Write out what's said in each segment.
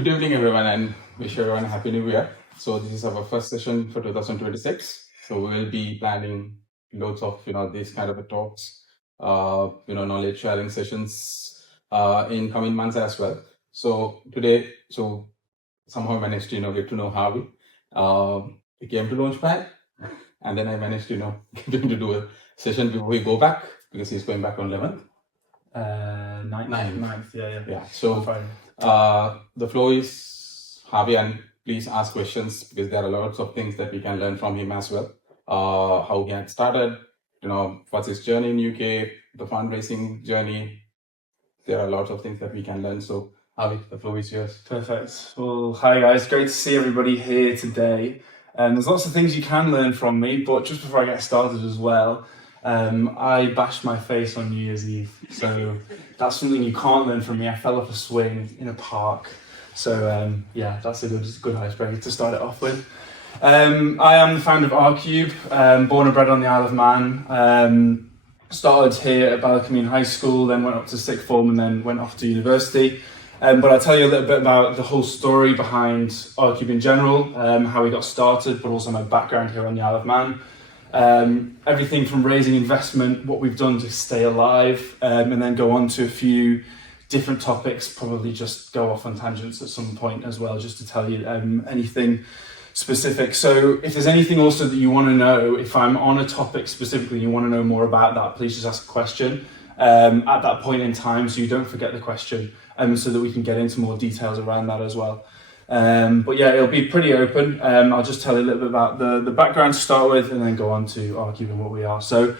Good evening, everyone, and wish everyone a happy new year. So this is our first session for 2026. So we will be planning loads of these kind of talks, knowledge sharing sessions in coming months as well. So today, somehow I managed to get to know Harvey. He came to Launchpad, and then I managed to get him to do a session before we go back because he's going back on 11th. Ninth, yeah. So the flow is Harvey, and please ask questions because there are lots of things that we can learn from him as well. How he had started, what's his journey in UK, the fundraising journey. There are lots of things that we can learn. So Harvey, the flow is yours. Perfect. Well, hi guys, great to see everybody here today. There's lots of things you can learn from me, but just before I get started as well, I bashed my face on New Year's Eve, so that's something you can't learn from me. I fell off a swing in a park, so that's a good icebreaker to start it off with. I am the founder of Arcube, born and bred on the Isle of Man. Started here at Ballycombe High School, then went up to sixth form and then went off to university. But I'll tell you a little bit about the whole story behind Arcube in general, how we got started, but also my background here on the Isle of Man. Everything from raising investment, what we've done to stay alive, and then go on to a few different topics, probably just go off on tangents at some point as well, just to tell you anything specific. So if there's anything also that you want to know, if I'm on a topic specifically and you want to know more about that, please just ask a question at that point in time so you don't forget the question, so that we can get into more details around that as well. But yeah, it'll be pretty open. I'll just tell you a little bit about the background to start with and then go on to Arcube and what we are. So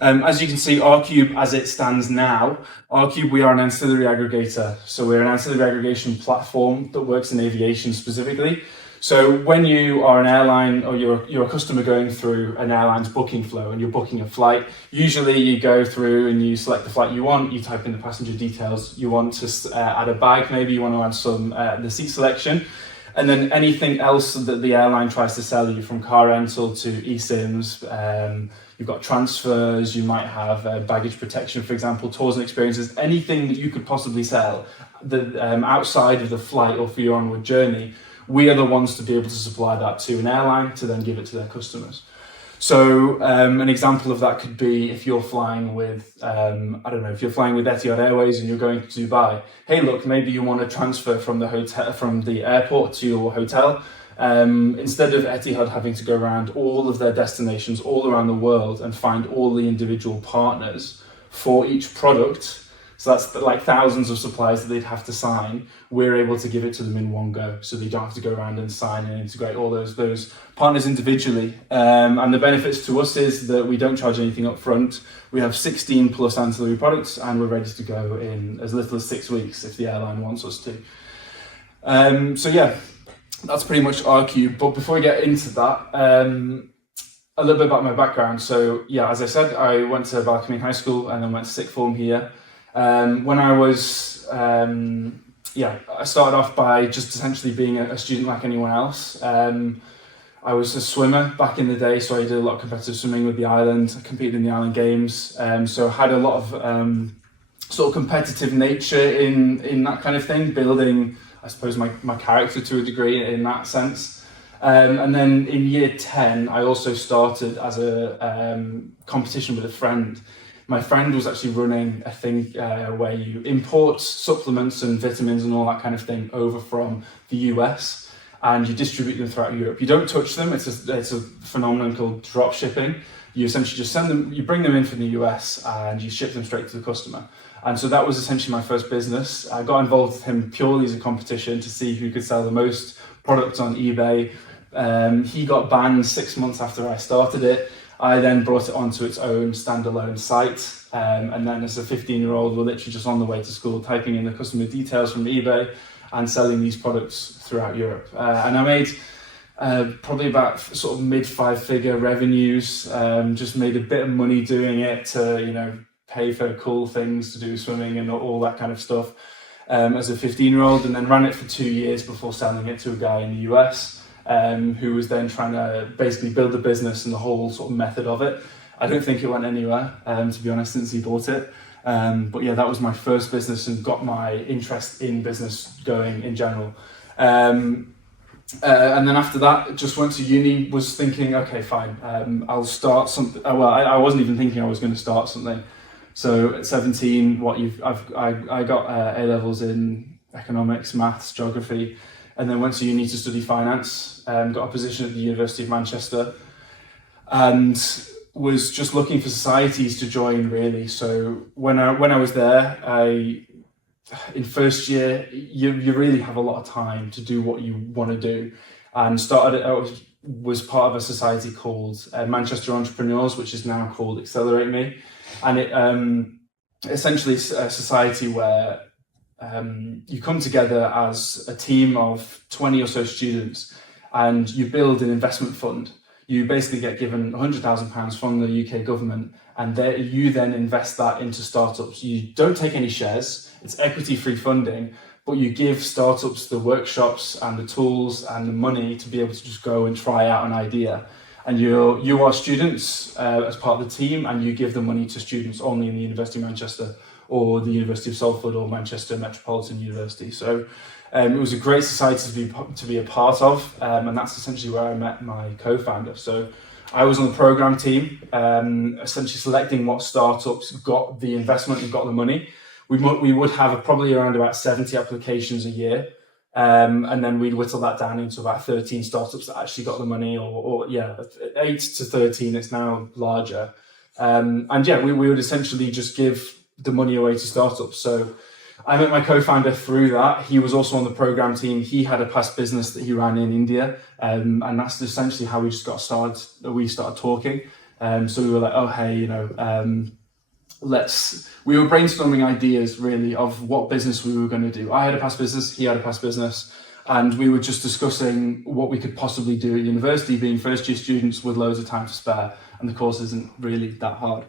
as you can see, Arcube as it stands now, Arcube, we are an ancillary aggregator. So we're an ancillary aggregation platform that works in aviation specifically. So when you are an airline or you're a customer going through an airline's booking flow and you're booking a flight, usually you go through and you select the flight you want, you type in the passenger details, you want to add a bag, maybe you want to add some the seat selection, and then anything else that the airline tries to sell you, from car rental to eSIMs, you've got transfers, you might have baggage protection, for example, tours and experiences, anything that you could possibly sell that outside of the flight or for your onward journey. We are the ones to be able to supply that to an airline to then give it to their customers. So an example of that could be if you're flying with, if you're flying with Etihad Airways and you're going to Dubai. Hey, look, maybe you want to transfer from the airport to your hotel. Instead of Etihad having to go around all of their destinations all around the world and find all the individual partners for each product, so that's like thousands of suppliers that they'd have to sign, we're able to give it to them in one go. So they don't have to go around and sign and integrate all those partners individually. And the benefits to us is that we don't charge anything up front. We have 16 plus ancillary products and we're ready to go in as little as 6 weeks if the airline wants us to. That's pretty much Arcube. But before we get into that, a little bit about my background. So yeah, as I said, I went to Ballycombe High School and then went to sixth form here. When I was, I started off by just essentially being a student like anyone else. I was a swimmer back in the day, so I did a lot of competitive swimming with the island. I competed in the island games, so I had a lot of sort of competitive nature in that kind of thing, building, I suppose, my character to a degree in that sense. And then in year 10, I also started as a competition with a friend. My friend was actually running a thing where you import supplements and vitamins and all that kind of thing over from the US and you distribute them throughout Europe. You don't touch them. It's a phenomenon called drop shipping. You essentially just send them, you bring them in from the US and you ship them straight to the customer. And so that was essentially my first business. I got involved with him purely as a competition to see who could sell the most products on eBay. He got banned 6 months after I started it. I then brought it onto its own standalone site, and then as a 15-year-old, we're literally just on the way to school, typing in the customer details from eBay and selling these products throughout Europe. And I made probably about sort of mid-5-figure revenues, just made a bit of money doing it to, pay for cool things to do, swimming and all that kind of stuff, as a 15-year-old, and then ran it for 2 years before selling it to a guy in the US. Who was then trying to basically build the business and the whole sort of method of it. I don't think it went anywhere, to be honest, since he bought it. But yeah, that was my first business and got my interest in business going in general. And then after that, just went to uni, was thinking, okay, fine, I'll start something. Well, I wasn't even thinking I was going to start something. So at 17, I got A-levels in economics, maths, geography, and then went to uni to study finance, got a position at the University of Manchester, and was just looking for societies to join, really. So when I was there, in first year, you really have a lot of time to do what you want to do, and was part of a society called Manchester Entrepreneurs, which is now called Accelerate Me, and it essentially is a society where you come together as a team of 20 or so students, and you build an investment fund. You basically get given £100,000 from the UK government, and you then invest that into startups. You don't take any shares, it's equity-free funding, but you give startups the workshops and the tools and the money to be able to just go and try out an idea. And you are students as part of the team, and you give the money to students only in the University of Manchester or the University of Salford or Manchester Metropolitan University. So it was a great society to be a part of, and that's essentially where I met my co-founder. So I was on the program team, essentially selecting what startups got the investment and got the money. We would have probably around about 70 applications a year, and then we'd whittle that down into about 13 startups that actually got the money, or 8 to 13. It's now larger, and yeah, we would essentially just give the money away to startups. So I met my co-founder through that. He was also on the program team. He had a past business that he ran in India, and that's essentially how we just got started. We started talking, so we were like, oh hey, we were brainstorming ideas really of what business we were going to do. I had a past business, he had a past business, and we were just discussing what we could possibly do at university, being first year students with loads of time to spare, and the course isn't really that hard.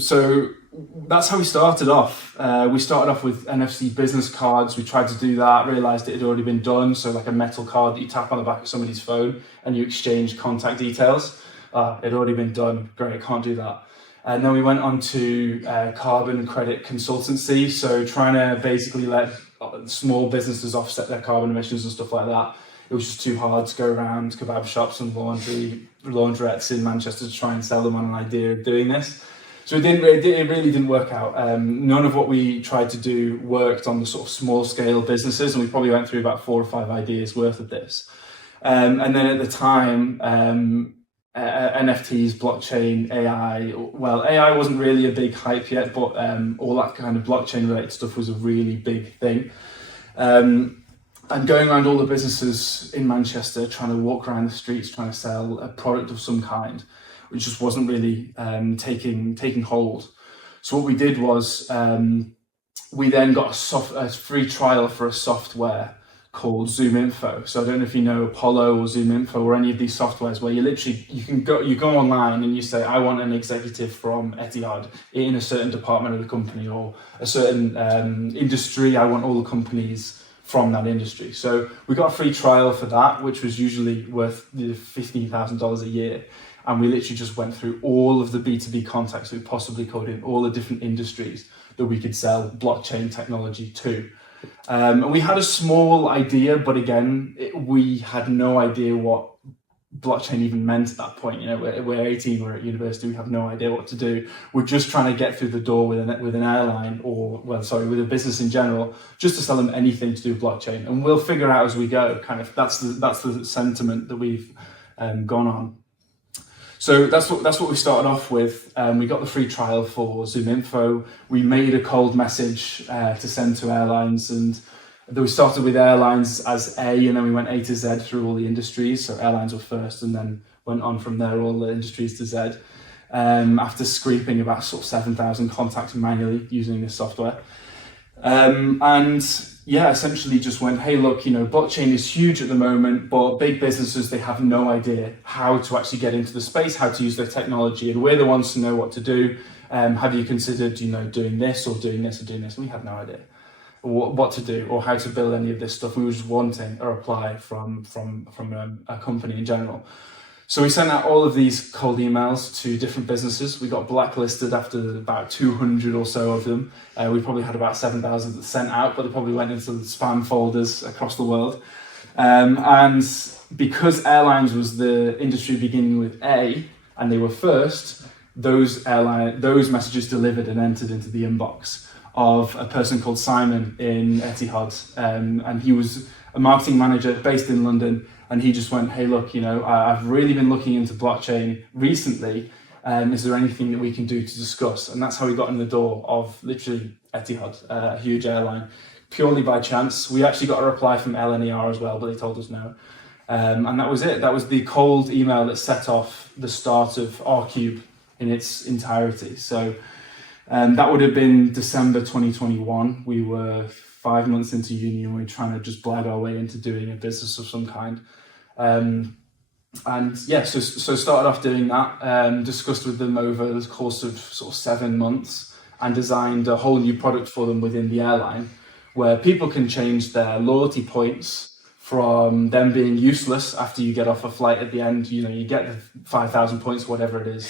So that's how we started off. We started off with NFC business cards. We tried to do that, realized it had already been done. So like a metal card that you tap on the back of somebody's phone and you exchange contact details. It had already been done. Great, can't do that. And then we went on to carbon credit consultancy. So trying to basically let small businesses offset their carbon emissions and stuff like that. It was just too hard to go around kebab shops and laundrettes in Manchester to try and sell them on an idea of doing this. So it really didn't work out. None of what we tried to do worked on the sort of small scale businesses, and we probably went through about 4 or 5 ideas worth of this. And then at the time, NFTs, blockchain, AI. Well, AI wasn't really a big hype yet, but all that kind of blockchain related stuff was a really big thing. And going around all the businesses in Manchester, trying to walk around the streets, trying to sell a product of some kind, which just wasn't really taking hold. So what we did was we then got a free trial for a software called ZoomInfo. So I don't know if you know Apollo or ZoomInfo or any of these softwares where you go online and you say, I want an executive from Etihad in a certain department of the company, or a certain industry. I want all the companies from that industry. So we got a free trial for that, which was usually worth $15,000 a year. And we literally just went through all of the B2B contacts we possibly could in all the different industries that we could sell blockchain technology to. And we had a small idea, but again, we had no idea what blockchain even meant at that point. We're 18, we're at university, we have no idea what to do. We're just trying to get through the door with an airline, with a business in general, just to sell them anything to do with blockchain. And we'll figure out as we go. Kind of that's the sentiment that we've gone on. So that's what we started off with. We got the free trial for ZoomInfo. We made a cold message to send to airlines, and we started with airlines as A, and then we went A to Z through all the industries. So airlines were first, and then went on from there, all the industries to Z. After scraping about sort of 7,000 contacts manually using this software. Essentially just went, hey, look, blockchain is huge at the moment, but big businesses, they have no idea how to actually get into the space, how to use their technology, and we're the ones to know what to do. Have you considered, doing this or doing this or doing this? We had no idea what to do or how to build any of this stuff. We were just wanting a reply from a company in general. So we sent out all of these cold emails to different businesses. We got blacklisted after about 200 or so of them. We probably had about 7,000 that sent out, but they probably went into the spam folders across the world. And because airlines was the industry beginning with A, and they were first, those messages delivered and entered into the inbox of a person called Simon in Etihad. And he was a marketing manager based in London. And he just went, hey, look, I've really been looking into blockchain recently. Is there anything that we can do to discuss? And that's how we got in the door of literally Etihad, a huge airline, purely by chance. We actually got a reply from LNER as well, but they told us no. And that was it. That was the cold email that set off the start of Arcube in its entirety. So that would have been December 2021. We were 5 months into uni and we were trying to just blag our way into doing a business of some kind. So started off doing that, discussed with them over the course of sort of 7 months and designed a whole new product for them within the airline where people can change their loyalty points from them being useless after you get off a flight at the end. You get the 5,000 points, whatever it is,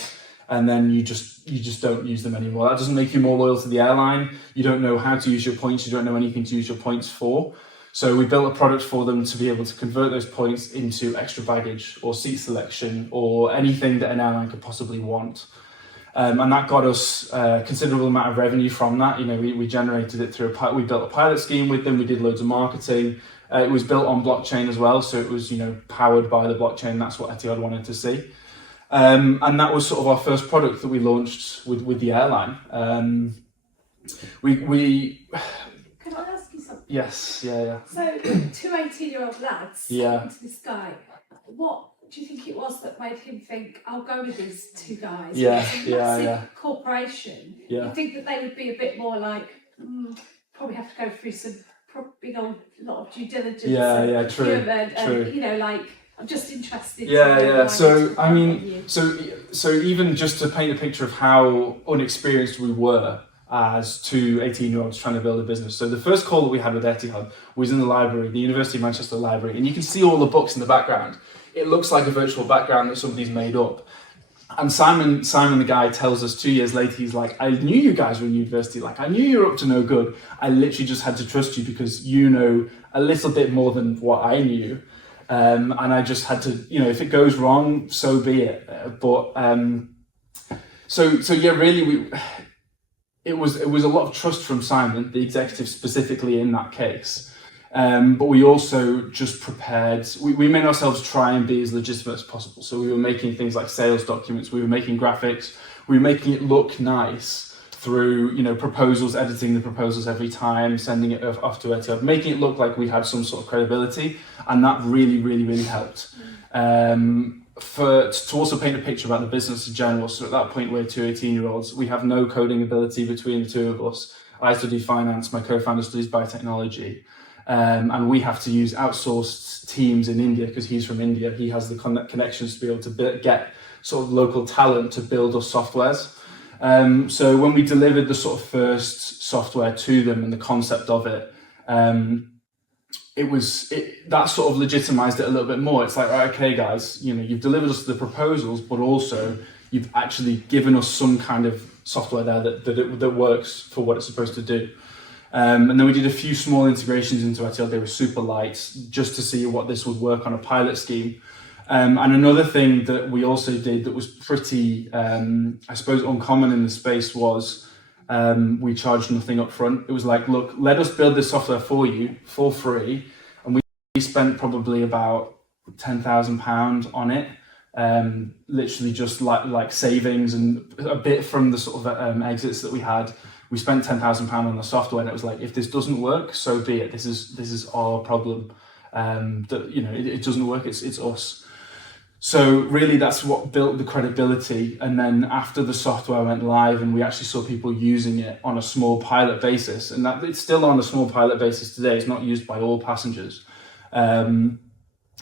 and then you just don't use them anymore. That doesn't make you more loyal to the airline. You don't know how to use your points. You don't know anything to use your points for. So we built a product for them to be able to convert those points into extra baggage or seat selection or anything that an airline could possibly want. And that got us a considerable amount of revenue from that. We generated it through we built a pilot scheme with them. We did loads of marketing. It was built on blockchain as well. So it was, powered by the blockchain. That's what Etihad wanted to see. And that was sort of our first product that we launched with the airline. Can I ask you something? Yes, yeah. So, two 18-year-old lads Yeah. to this guy. What do you think it was that made him think, I'll go with these two guys? Yeah, It's a massive corporation. Yeah. You think that they would be a bit more like, probably have to go through some big old lot of due diligence. and True. procurement True. And, I'm just interested. to Yeah. know why So it's I mean, you. so even just to paint a picture of how unexperienced we were as two 18-year-olds trying to build a business. So the first call that we had with Etihad was in the library, the University of Manchester library, and you can see all the books in the background. It looks like a virtual background that somebody's made up. And Simon, the guy, tells us 2 years later, he's like, I knew you guys were in university. Like, I knew you were up to no good. I literally just had to trust you because you know a little bit more than what I knew. And I just had to, if it goes wrong, so be it. It was a lot of trust from Simon, the executive specifically in that case. But we also just prepared, we made ourselves try and be as legitimate as possible. So we were making things like sales documents, we were making graphics, we were making it look nice through, proposals, editing the proposals every time, sending it off to Etihad, making it look like we had some sort of credibility. And that really, really, really helped. To also paint a picture about the business in general. So at that point, we're two 18-year-olds. We have no coding ability between the two of us. I study finance, my co-founder studies biotechnology. And we have to use outsourced teams in India because he's from India. He has the connections to be able to get sort of local talent to build us softwares. So when we delivered the sort of first software to them and the concept of it, that sort of legitimized it a little bit more. It's like, right, okay, guys, you've delivered us the proposals, but also you've actually given us some kind of software there that works for what it's supposed to do. And then we did a few small integrations into Etihad. They were super light, just to see what this would work on a pilot scheme. And another thing that we also did that was pretty, I suppose, uncommon in the space was we charged nothing up front. It was like, look, let us build this software for you for free. And we spent probably about £10,000 on it. Literally just like savings and a bit from the sort of exits that we had. We spent £10,000 on the software, and it was like, if this doesn't work, so be it. This is our problem. It doesn't work. It's us. So really, that's what built the credibility. And then after the software went live, and we actually saw people using it on a small pilot basis, and that it's still on a small pilot basis today. It's not used by all passengers.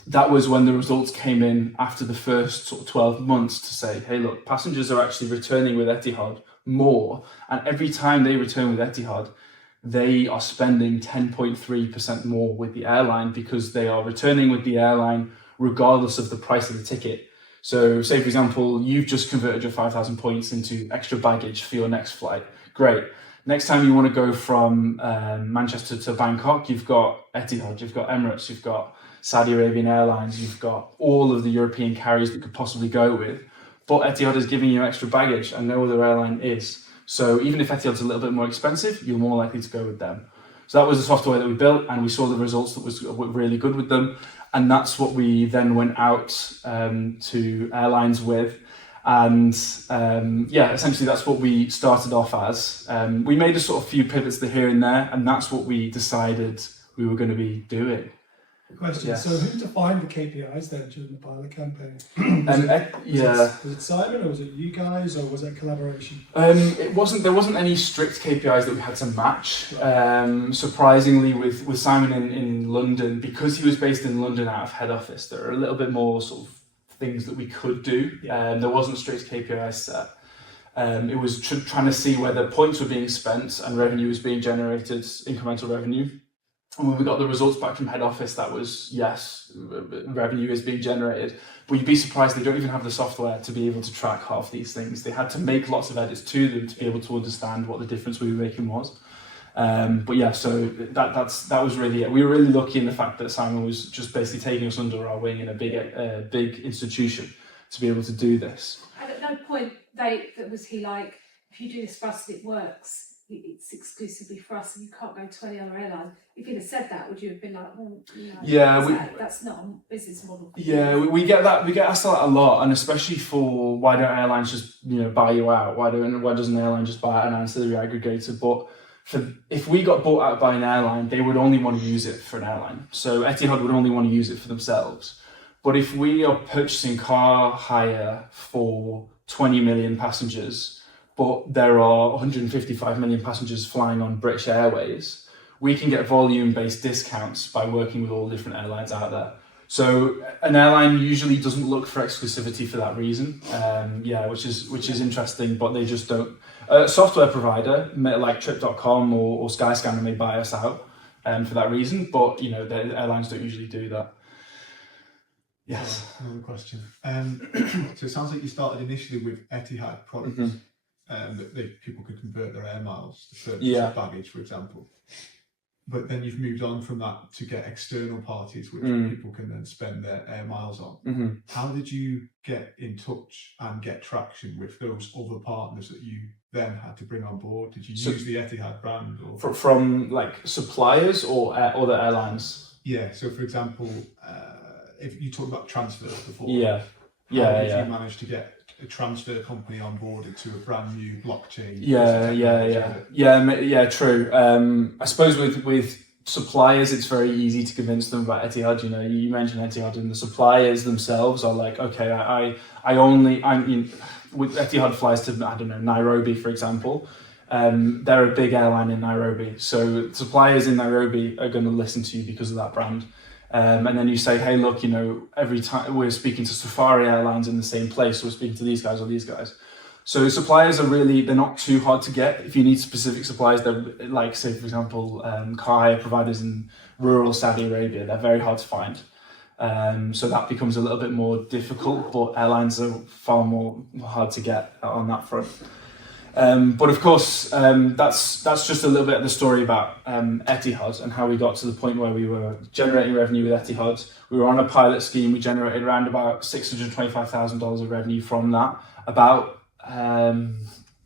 That was when the results came in after the first sort of 12 months to say, hey, look, passengers are actually returning with Etihad more. And every time they return with Etihad, they are spending 10.3% more with the airline because they are returning with the airline regardless of the price of the ticket. So say, for example, you've just converted your 5,000 points into extra baggage for your next flight. Great. Next time you want to go from Manchester to Bangkok, you've got Etihad, you've got Emirates, you've got Saudi Arabian Airlines, you've got all of the European carriers that could possibly go with. But Etihad is giving you extra baggage and no other airline is. So even if Etihad's a little bit more expensive, you're more likely to go with them. So that was the software that we built, and we saw the results that were really good with them. And that's what we then went out to airlines with. And essentially that's what we started off as. We made a sort of few pivots here and there, and that's what we decided we were going to be doing. Good question. Yes. So who defined the KPIs then during the pilot campaign? Was it Simon, or was it you guys, or was it a collaboration? There wasn't any strict KPIs that we had to match. Surprisingly, with Simon in London, because he was based in London out of head office, there are a little bit more sort of things that we could do. There wasn't strict KPIs set. It was trying to see whether points were being spent and revenue was being generated, incremental revenue. And when we got the results back from head office, that was, yes, revenue is being generated. But you'd be surprised they don't even have the software to be able to track half these things. They had to make lots of edits to them to be able to understand what the difference we were making was. But yeah, so that was really it. We were really lucky in the fact that Simon was just basically taking us under our wing in a big institution to be able to do this. And at no point was he like, if you do this for us and it works, it's exclusively for us and you can't go to any other airline. If you'd have said that, would you have been like, well, that's not a business model? Yeah, we get that. We get asked that a lot, and especially for why don't airlines just buy you out? Why doesn't an airline just buy an ancillary aggregator? But if we got bought out by an airline, they would only want to use it for an airline. So Etihad would only want to use it for themselves. But if we are purchasing car hire for 20 million passengers, but there are 155 million passengers flying on British Airways, we can get volume-based discounts by working with all different airlines out there. So an airline usually doesn't look for exclusivity for that reason, which is interesting, but they just don't. A software provider like Trip.com or Skyscanner may buy us out for that reason, but the airlines don't usually do that. Yes. Another question. So it sounds like you started initially with Etihad products. Mm-hmm. That people could convert their air miles to baggage, for example. But then you've moved on from that to get external parties, which people can then spend their air miles on. Mm-hmm. How did you get in touch and get traction with those other partners that you then had to bring on board? Did you use the Etihad brand? Or from like suppliers or other airlines? Yeah, so for example, if you talked about transfers before. How did you manage to get a transfer company onboarded to a brand new blockchain? True. I suppose with suppliers, it's very easy to convince them about Etihad. You mentioned Etihad, and the suppliers themselves are like, okay, with Etihad flies to, Nairobi, for example. They're a big airline in Nairobi, so suppliers in Nairobi are going to listen to you because of that brand. And then you say, hey, look, every time we're speaking to Safari Airlines in the same place, we're speaking to these guys or these guys. So suppliers they're not too hard to get. If you need specific suppliers, they're like, say, for example, car hire providers in rural Saudi Arabia, they're very hard to find. So that becomes a little bit more difficult, but airlines are far more hard to get on that front. But of course, that's just a little bit of the story about Etihad and how we got to the point where we were generating revenue with Etihad. We were on a pilot scheme. We generated around about $625,000 of revenue from that. About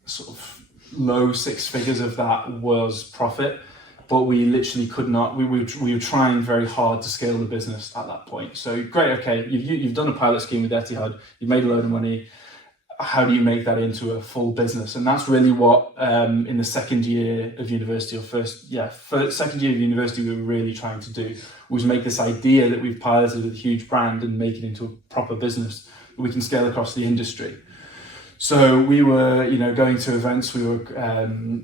sort of low six figures of that was profit, but we literally could not. We were trying very hard to scale the business at that point. So great, okay, you've done a pilot scheme with Etihad. You've made a load of money. How do you make that into a full business? And that's really what in the second year of university second year of university we were really trying to do, was make this idea that we've piloted with a huge brand and make it into a proper business that we can scale across the industry. So we were, going to events, we were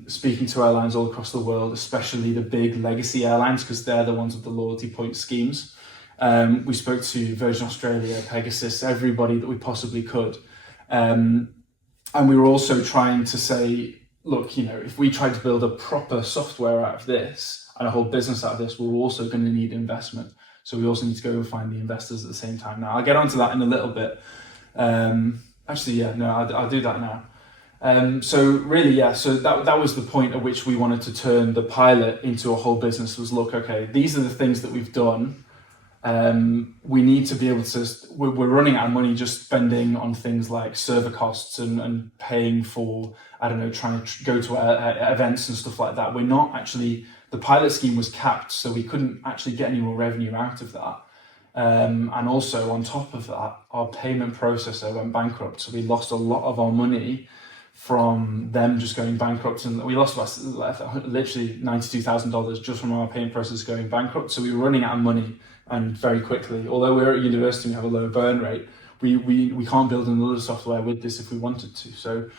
speaking to airlines all across the world, especially the big legacy airlines, because they're the ones with the loyalty point schemes. We spoke to Virgin Australia, Pegasus, everybody that we possibly could. And we were also trying to say, look, if we try to build a proper software out of this and a whole business out of this, we're also going to need investment. So we also need to go and find the investors at the same time. Now, I'll get onto that in a little bit. I'll do that now. So really, yeah, so that was the point at which we wanted to turn the pilot into a whole business. Was look, okay, these are the things that we've done. We need to be able to, we're running out of money just spending on things like server costs and paying for, I don't know, trying to go to events and stuff like that. We're not actually, the pilot scheme was capped, so we couldn't actually get any more revenue out of that. And also on top of that, our payment processor went bankrupt. So we lost a lot of our money from them just going bankrupt. And we lost literally $92,000 just from our payment processor going bankrupt. So we were running out of money, and very quickly. Although we're at university and we have a low burn rate, we can't build another software with this if we wanted to. So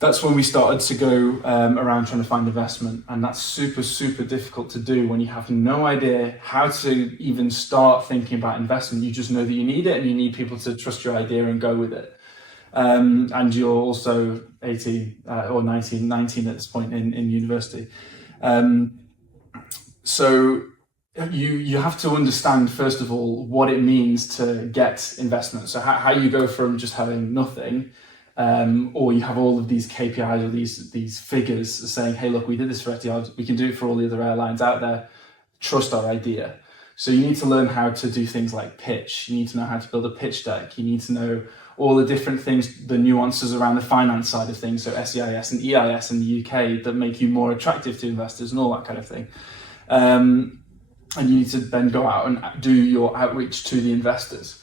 that's when we started to go around trying to find investment, and that's super, super difficult to do when you have no idea how to even start thinking about investment. You just know that you need it and you need people to trust your idea and go with it. And you're also 18 or 19 at this point in university. So you have to understand, first of all, what it means to get investment. So how you go from just having nothing, or you have all of these KPIs or these figures saying, hey, look, we did this for Etihad, we can do it for all the other airlines out there, trust our idea. So you need to learn how to do things like pitch. You need to know how to build a pitch deck. You need to know all the different things, the nuances around the finance side of things, so SEIS and EIS in the UK, that make you more attractive to investors and all that kind of thing. And you need to then go out and do your outreach to the investors.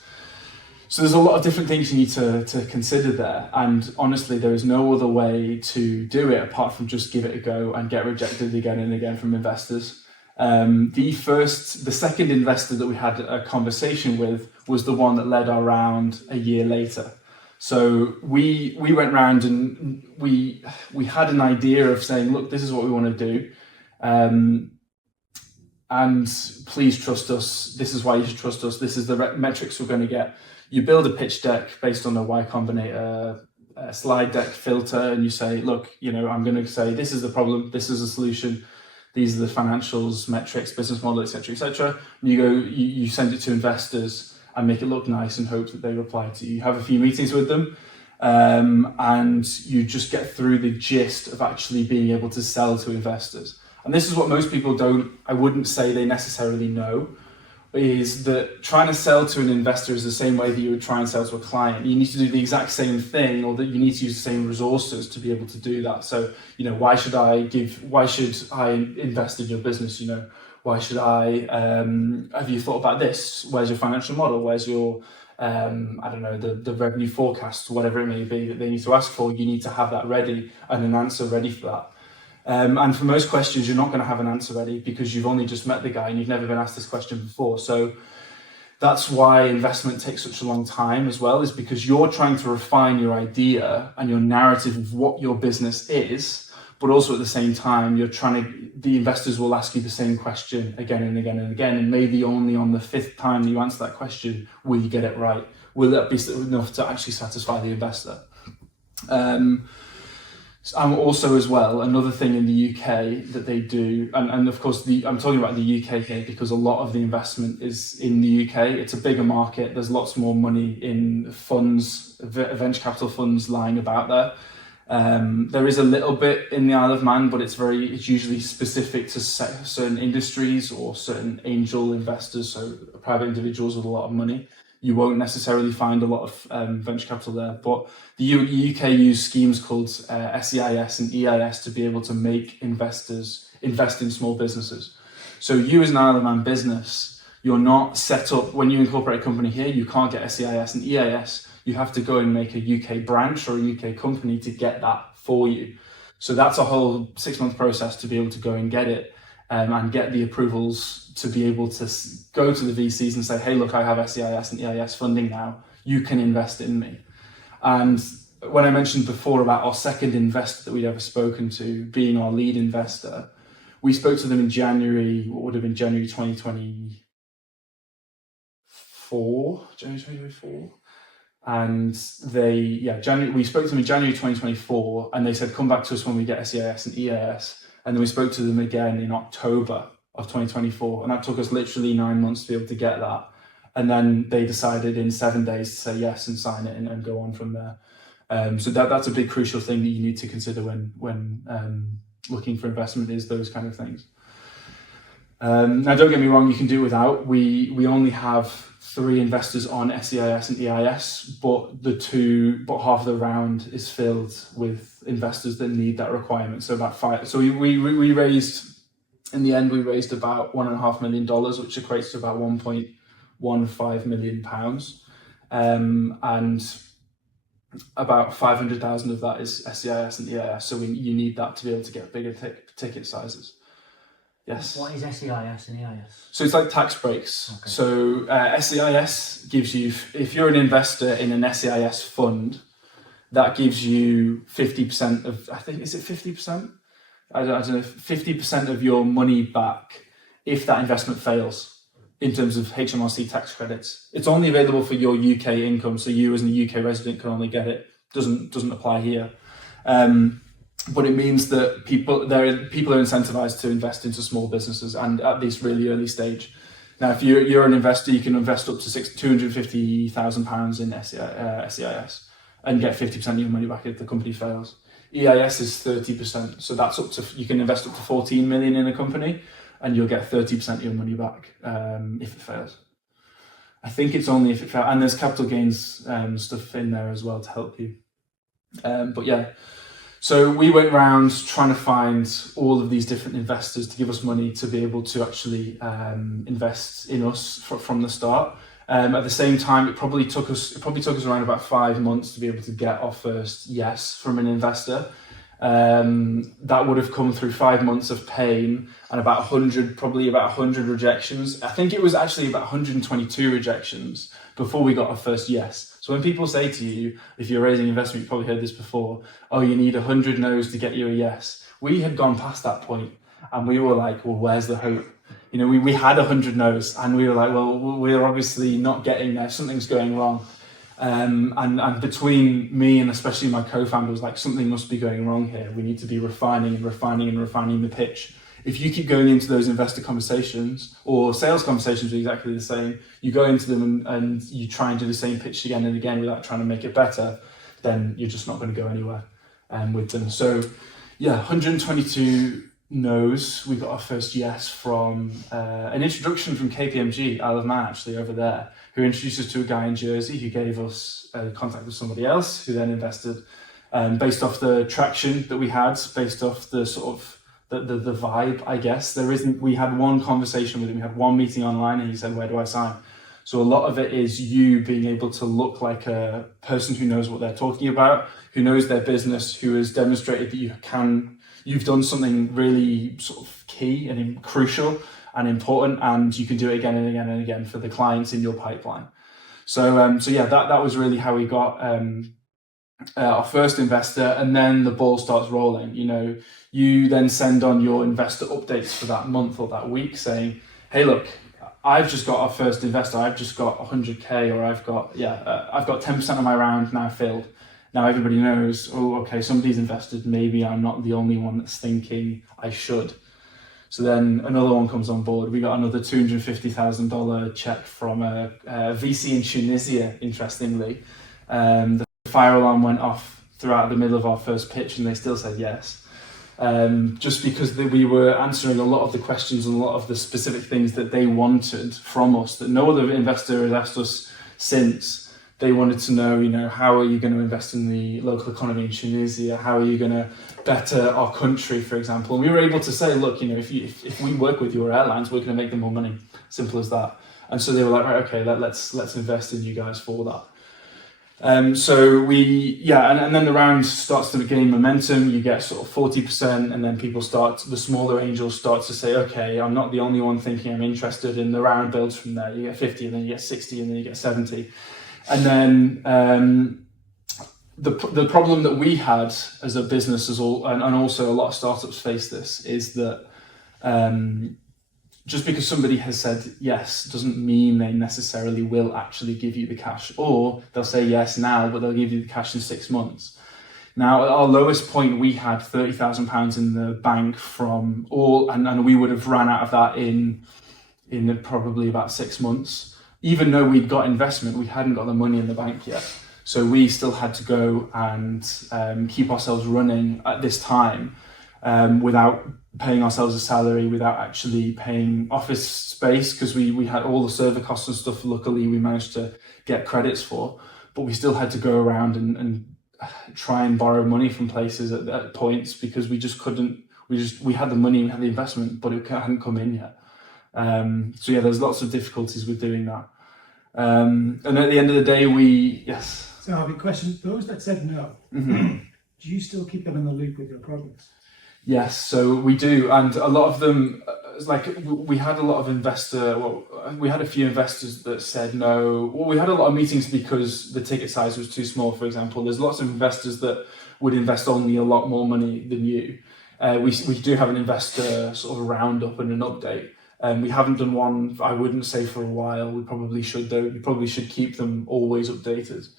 So there's a lot of different things you need to consider there. And honestly, there is no other way to do it apart from just give it a go and get rejected again and again from investors. The second investor that we had a conversation with was the one that led our round a year later. So we went round and we had an idea of saying, look, this is what we want to do. And please trust us. This is why you should trust us. This is the metrics we're going to get. You build a pitch deck based on a Y Combinator slide deck filter, and you say, look, I'm going to say, this is the problem, this is the solution, these are the financials, metrics, business model, etc., etc. And you send it to investors and make it look nice and hope that they reply to you. You have a few meetings with them, and you just get through the gist of actually being able to sell to investors. And this is what most people I wouldn't say they necessarily know, is that trying to sell to an investor is the same way that you would try and sell to a client. You need to do the exact same thing, or that you need to use the same resources to be able to do that. So, why should I invest in your business? Why should I, have you thought about this? Where's your financial model? Where's your, the revenue forecast, whatever it may be that they need to ask for? You need to have that ready and an answer ready for that. And for most questions, you're not going to have an answer ready because you've only just met the guy and you've never been asked this question before. So that's why investment takes such a long time as well, is because you're trying to refine your idea and your narrative of what your business is, but also at the same time, the investors will ask you the same question again and again and again. And maybe only on the fifth time that you answer that question, will you get it right? Will that be enough to actually satisfy the investor? Also as well, another thing in the UK that they do, and of course I'm talking about the UK here because a lot of the investment is in the UK. It's a bigger market. There's lots more money in funds, venture capital funds lying about there. There is a little bit in the Isle of Man, but it's usually specific to certain industries or certain angel investors, so private individuals with a lot of money. You won't necessarily find a lot of venture capital there, but the UK use schemes called SEIS and EIS to be able to make investors invest in small businesses. So you as an Isle of Man business, you're not set up, when you incorporate a company here, you can't get SEIS and EIS. You have to go and make a UK branch or a UK company to get that for you. So that's a whole 6-month process to be able to go and get it. And get the approvals to be able to go to the VCs and say, hey, look, I have SEIS and EIS funding now. You can invest in me. And when I mentioned before about our second investor that we'd ever spoken to being our lead investor, we spoke to them in January 2024. And we spoke to them in January 2024, and they said, come back to us when we get SEIS and EIS. And then we spoke to them again in October of 2024. And that took us literally 9 months to be able to get that. and then they decided in 7 days to say yes and sign it and go on from there. So that's a big crucial thing that you need to consider when looking for investment, is those kind of things. Now, don't get me wrong, you can do without. We only have 3 investors on SEIS and EIS, but half of the round is filled with investors that need that requirement. So about 5. So we raised, in the end, we raised about $1.5 million, which equates to about £1.15 million, and about 500,000 of that is SEIS and EIS. So you need that to be able to get bigger ticket sizes. Yes. What is SEIS and EIS? So it's like tax breaks. Okay. So SEIS gives you, if you're an investor in an SEIS fund, that gives you 50% of, I think, is it 50%? I don't know, 50% of your money back if that investment fails in terms of HMRC tax credits. It's only available for your UK income, so you as a UK resident can only get it. Doesn't apply here. But it means that people are incentivized to invest into small businesses, and at this really early stage. Now, if you're an investor, you can invest up to £250,000 in SEIS and get 50% of your money back if the company fails. EIS is 30%, so that's you can invest up to 14 million in a company, and you'll get 30% of your money back if it fails. I think it's only if it fails, and there's capital gains stuff in there as well to help you. But yeah. So we went around trying to find all of these different investors to give us money to be able to actually invest in us from the start. At the same time, it probably took us around about 5 months to be able to get our first yes from an investor. That would have come through 5 months of pain and about 100 rejections. I think it was actually about 122 rejections before we got our first yes. So when people say to you, if you're raising investment, you've probably heard this before, oh, you need 100 no's to get you a yes. We had gone past that point and we were like, well, where's the hope? You know, we had 100 no's and we were like, well, we're obviously not getting there. Something's going wrong. And between me and especially my co-founder was like, something must be going wrong here. We need to be refining the pitch. If you keep going into those investor conversations or sales conversations are exactly the same, you go into them and you try and do the same pitch again and again without trying to make it better, then you're just not going to go anywhere with them. So yeah, 122 no's. We got our first yes from an introduction from KPMG, Isle of Man, actually over there, who introduced us to a guy in Jersey who gave us a contact with somebody else who then invested based off the traction that we had, based off the sort of the vibe, I guess. We had one conversation with him, we had one meeting online and he said, where do I sign? So a lot of it is you being able to look like a person who knows what they're talking about, who knows their business, who has demonstrated that you've done something really sort of key and crucial and important, and you can do it again and again and again for the clients in your pipeline. So yeah, that was really how we got our first investor, and then the ball starts rolling. You know, you then send on your investor updates for that month or that week saying, hey, look, I've just got our first investor, I've just got 100K, or I've got 10% of my round now filled. Now everybody knows, oh, okay, somebody's invested, maybe I'm not the only one that's thinking I should. So then another one comes on board. We got another $250,000 check from a VC in Tunisia, interestingly. The fire alarm went off throughout the middle of our first pitch and they still said yes. Just because we were answering a lot of the questions and a lot of the specific things that they wanted from us that no other investor has asked us since. They wanted to know, you know, how are you going to invest in the local economy in Tunisia? How are you going to better our country, for example? And we were able to say, look, you know, if we work with your airlines, we're going to make them more money. Simple as that. And so they were like, right, okay, let's invest in you guys for that. And then the round starts to gain momentum. You get sort of 40%, and then the smaller angels start to say, okay, I'm not the only one thinking I'm interested, and the round builds from there. You get 50, and then you get 60, and then you get 70. And then the problem that we had as a business, and also a lot of startups face this, is that just because somebody has said yes doesn't mean they necessarily will actually give you the cash, or they'll say yes now, but they'll give you the cash in 6 months. Now, at our lowest point, we had £30,000 in the bank from and we would have ran out of that in probably about 6 months. even though we'd got investment, we hadn't got the money in the bank yet. So we still had to go and keep ourselves running at this time without paying ourselves a salary, without actually paying office space, because we had all the server costs and stuff. Luckily, we managed to get credits for, but we still had to go around and try and borrow money from places at points, because we just couldn't. We had the money, we had the investment, but it hadn't come in yet. So yeah, there's lots of difficulties with doing that. And at the end of the day, yes. So Harvey, question, those that said no, Mm-hmm. do you still keep them in the loop with your progress? Yes, so we do, and a lot of them, like we had a lot of we had a few investors that said no. Well, we had a lot of meetings because the ticket size was too small, for example. There's lots of investors that would invest only a lot more money than you. We do have an investor sort of roundup and an update. We haven't done one, I wouldn't say, for a while. We probably should, though. We probably should keep them always updated,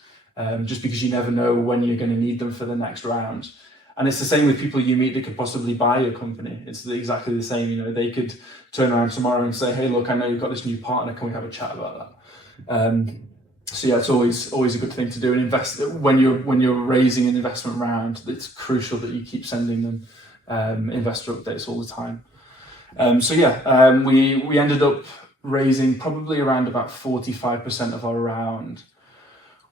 just because you never know when you're going to need them for the next round. And it's the same with people you meet that could possibly buy your company. It's exactly the same. You know, they could turn around tomorrow and say, hey, look, I know you've got this new partner. Can we have a chat about that? So yeah, it's always a good thing to do. And invest when you're raising an investment round. It's crucial that you keep sending them investor updates all the time. So yeah, we ended up raising probably around about 45% of our round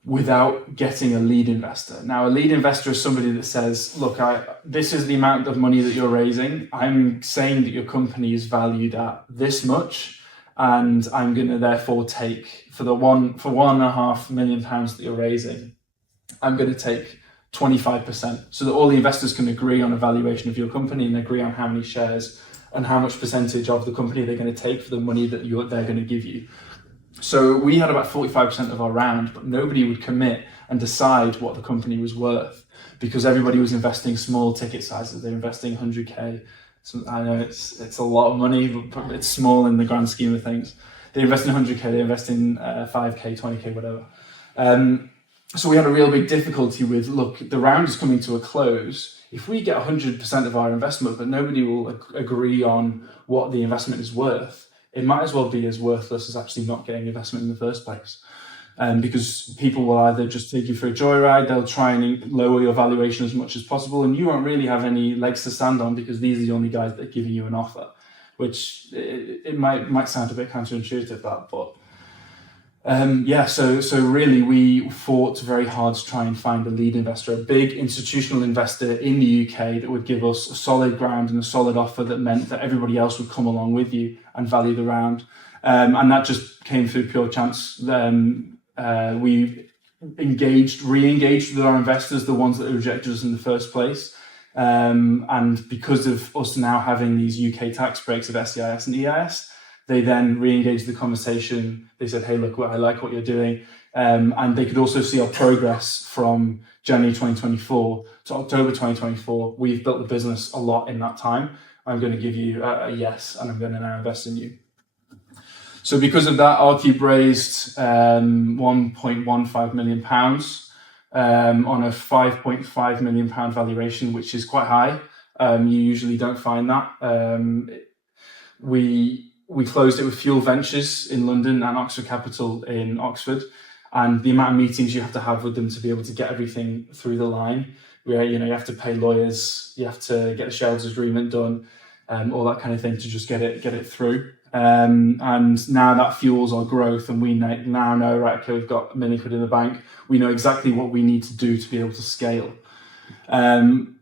without getting a lead investor. Now, a lead investor is somebody that says, look, this is the amount of money that you're raising. I'm saying that your company is valued at this much, and I'm going to therefore take, for £1.5 million that you're raising, I'm going to take 25%, so that all the investors can agree on a valuation of your company and agree on how many shares and how much percentage of the company they're going to take for the money that they're going to give you. So we had about 45% of our round, but nobody would commit and decide what the company was worth, because everybody was investing small ticket sizes. They're investing 100k. So I know it's a lot of money, but it's small in the grand scheme of things. They invest in 100k, they invest in 5k, 20k, whatever. So we had a real big difficulty with, look, the round is coming to a close. If we get 100% of our investment, but nobody will agree on what the investment is worth, it might as well be as worthless as actually not getting investment in the first place. Because people will either just take you for a joyride, they'll try and lower your valuation as much as possible, and you won't really have any legs to stand on because these are the only guys that are giving you an offer, which it might sound a bit counterintuitive, that, but so really we fought very hard to try and find a lead investor, a big institutional investor in the UK that would give us a solid ground and a solid offer that meant that everybody else would come along with you and value the round. And that just came through pure chance. We re-engaged with our investors, the ones that rejected us in the first place. And because of us now having these UK tax breaks of SEIS and EIS, they then re-engaged the conversation. They said, hey, look, I like what you're doing. And they could also see our progress from January 2024 to October 2024. We've built the business a lot in that time. I'm going to give you a yes, and I'm going to now invest in you. So because of that, Arcube raised £1.15 million on a £5.5 million valuation, which is quite high. You usually don't find that. We closed it with Fuel Ventures in London and Oxford Capital in Oxford, and the amount of meetings you have to have with them to be able to get everything through the line, where you have to pay lawyers, you have to get a shareholders agreement done, all that kind of thing to just get it through. And now that fuels our growth, and we now know, right, okay, we've got £1 million in the bank. We know exactly what we need to do to be able to scale. And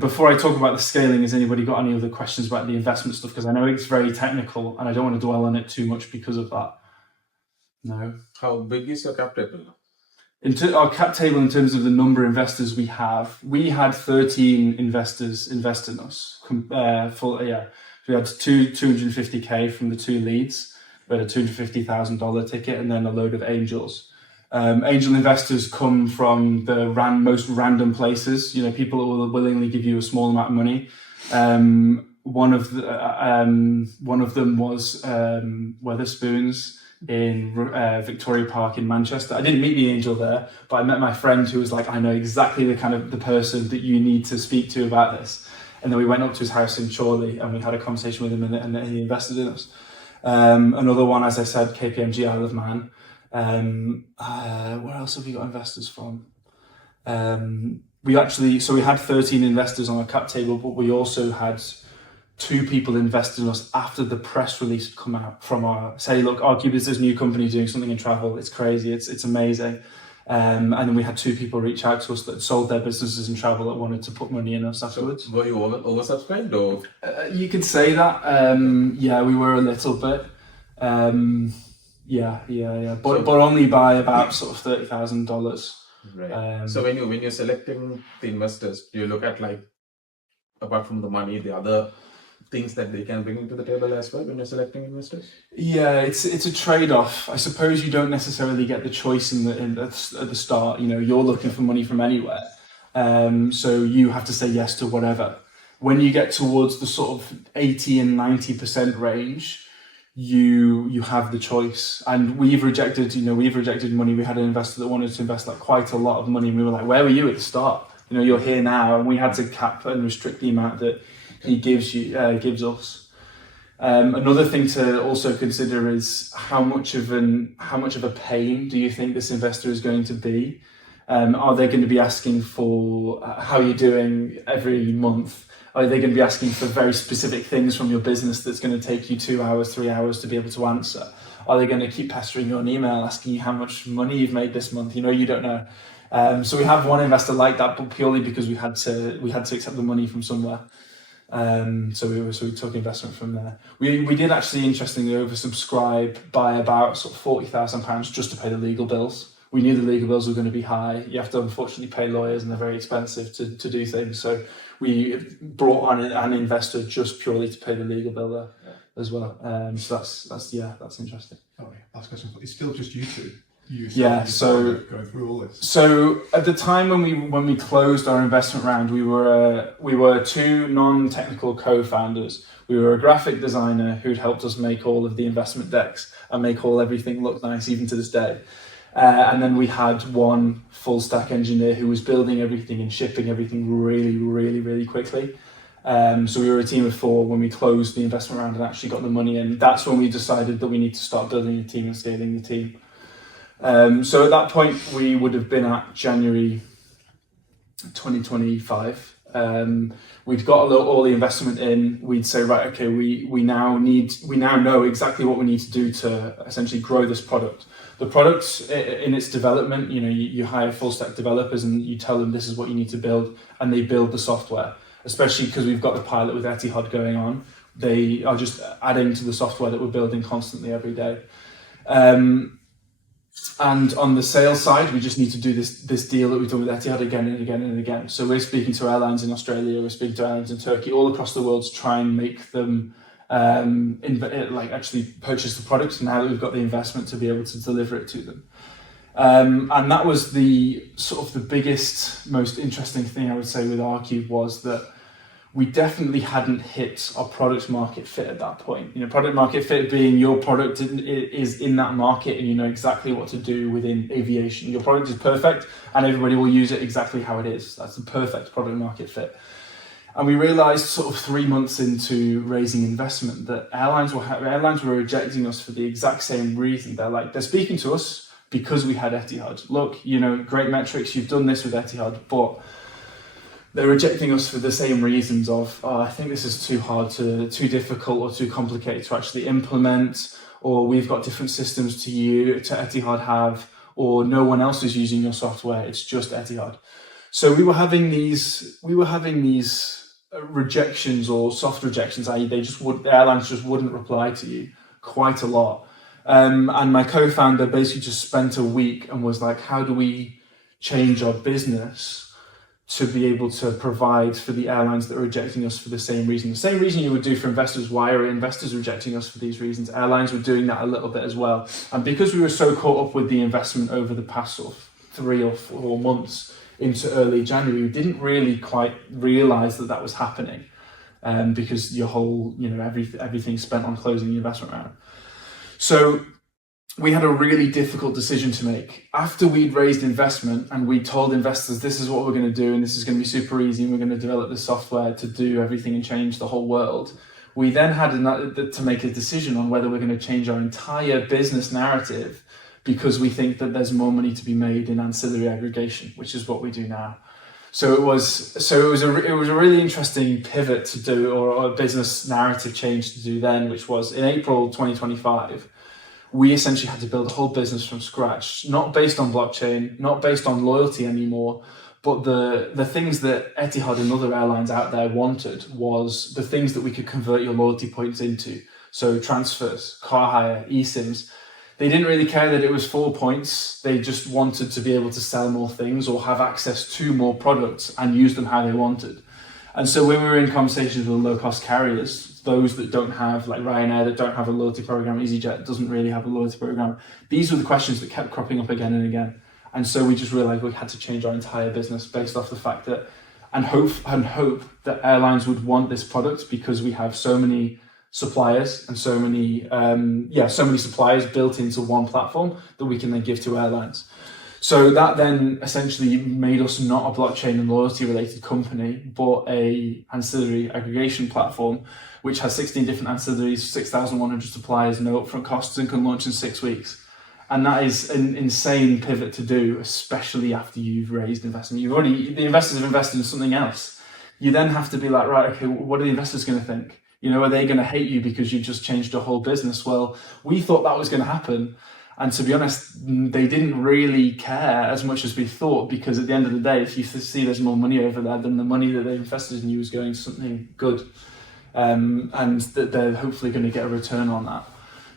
before I talk about the scaling, has anybody got any other questions about the investment stuff? Because I know it's very technical and I don't want to dwell on it too much because of that. No. How big is your cap table? Our cap table, in terms of the number of investors we had 13 investors invest in us. We had 250k from the two leads. We had a $250,000 ticket, and then a load of angels. Angel investors come from the most random places. People that will willingly give you a small amount of money. One of them was Weatherspoons in Victoria Park in Manchester. I didn't meet the angel there, but I met my friend who was like, I know exactly the person that you need to speak to about this. And then we went up to his house in Chorley and we had a conversation with him, and he invested in us. Another one, as I said, KPMG Isle of Man. Where else have we got investors from? We had 13 investors on our cap table, but we also had 2 people invest in us after the press release had come out from look, Arcube is this new company doing something in travel. It's crazy. It's amazing. And then we had 2 people reach out to us that sold their businesses in travel that wanted to put money in us afterwards. So were you oversubscribed or? You could say that. Yeah, we were a little bit. But only by about sort of $30,000. Right. So when you're selecting the investors, do you look at, like, apart from the money, the other things that they can bring to the table as well when you're selecting investors? Yeah, it's a trade-off. I suppose you don't necessarily get the choice at the start. You're looking for money from anywhere, so you have to say yes to whatever. When you get towards the sort of 80 and 90% range, you have the choice. And we've rejected money. We had an investor that wanted to invest like quite a lot of money, and we were like, where were you at the start? You're here now, and we had to cap and restrict the amount that he gives us. Another thing to also consider is how much of a pain do you think this investor is going to be? Are they going to be asking for how you're doing every month? Are they going to be asking for very specific things from your business that's going to take you 2 hours, 3 hours to be able to answer? Are they going to keep pestering you on email, asking you how much money you've made this month? You don't know. So we have one investor like that, but purely because we had to accept the money from somewhere. So we took investment from there. We did actually, interestingly, oversubscribe by about sort of £40,000 just to pay the legal bills. We knew the legal bills were going to be high. You have to unfortunately pay lawyers, and they're very expensive to do things. So we brought on an investor just purely to pay the legal bill there as well. So that's interesting. Oh yeah, last question. It's still just you two. So going through all this. So at the time when we closed our investment round, we were 2 non-technical co-founders. We were a graphic designer who'd helped us make all of the investment decks and make everything look nice, even to this day. And then we had 1 full stack engineer who was building everything and shipping everything really, really, really quickly. So we were a team of 4 when we closed the investment round and actually got the money in. That's when we decided that we need to start building a team and scaling the team. So at that point, we would have been at January 2025. We'd got all the investment in. We'd say, right, okay, we now know exactly what we need to do to essentially grow this product. The product in its development, you hire full stack developers and you tell them this is what you need to build, and they build the software. Especially because we've got the pilot with Etihad going on, they are just adding to the software that we're building constantly every day. And on the sales side, we just need to do this deal that we've done with Etihad again and again and again. So we're speaking to airlines in Australia, we're speaking to airlines in Turkey, all across the world to try and make them actually purchase the product now that we've got the investment to be able to deliver it to them. And that was the sort of the biggest, most interesting thing I would say with Arcube, was that we definitely hadn't hit our product market fit at that point. Product market fit being your product is in that market and you know exactly what to do within aviation. Your product is perfect and everybody will use it exactly how it is. That's the perfect product market fit. And we realized sort of 3 months into raising investment that airlines were rejecting us for the exact same reason. They're speaking to us because we had Etihad. Look, great metrics, you've done this with Etihad, but they're rejecting us for the same reasons of, I think this is too hard, too difficult or too complicated to actually implement, or we've got different systems to Etihad have, or no one else is using your software, it's just Etihad. So we were having these rejections or soft rejections, i.e. the airlines just wouldn't reply to you quite a lot. And my co-founder basically just spent a week and was like, how do we change our business to be able to provide for the airlines that are rejecting us for the same reason? The same reason you would do for investors. Why are investors rejecting us for these reasons? Airlines were doing that a little bit as well. And because we were so caught up with the investment over the past sort of 3 or 4 months into early January, we didn't really quite realize that was happening, because your whole, everything's spent on closing the investment round. So we had a really difficult decision to make. After we'd raised investment and we told investors, this is what we're going to do and this is going to be super easy and we're going to develop this software to do everything and change the whole world, We then had to make a decision on whether we're going to change our entire business narrative because we think that there's more money to be made in ancillary aggregation, which is what we do now. So it was a really interesting pivot to do, or a business narrative change to do then, which was in April 2025. We essentially had to build a whole business from scratch, not based on blockchain, not based on loyalty anymore, but the things that Etihad and other airlines out there wanted was the things that we could convert your loyalty points into. So transfers, car hire, eSIMs. They didn't really care that it was 4 points. They just wanted to be able to sell more things or have access to more products and use them how they wanted. And so when we were in conversations with low-cost carriers, those that don't have, like Ryanair, that don't have a loyalty program, EasyJet doesn't really have a loyalty program, these were the questions that kept cropping up again and again. And so we just realized we had to change our entire business based off the fact that, and hope that airlines would want this product because we have so many suppliers and so many suppliers built into one platform that we can then give to airlines. So that then essentially made us not a blockchain and loyalty related company, but a ancillary aggregation platform, which has 16 different ancillaries, 6,100 suppliers, no upfront costs, and can launch in 6 weeks. And that is an insane pivot to do, especially after you've raised investment. The investors have invested in something else. You then have to be like, right, okay, what are the investors going to think? You know, are they going to hate you because you just changed your whole business? Well, we thought that was going to happen. And to be honest, they didn't really care as much as we thought, because at the end of the day, if you see there's more money over there, then the money that they invested in you is going to something good. And that they're hopefully going to get a return on that.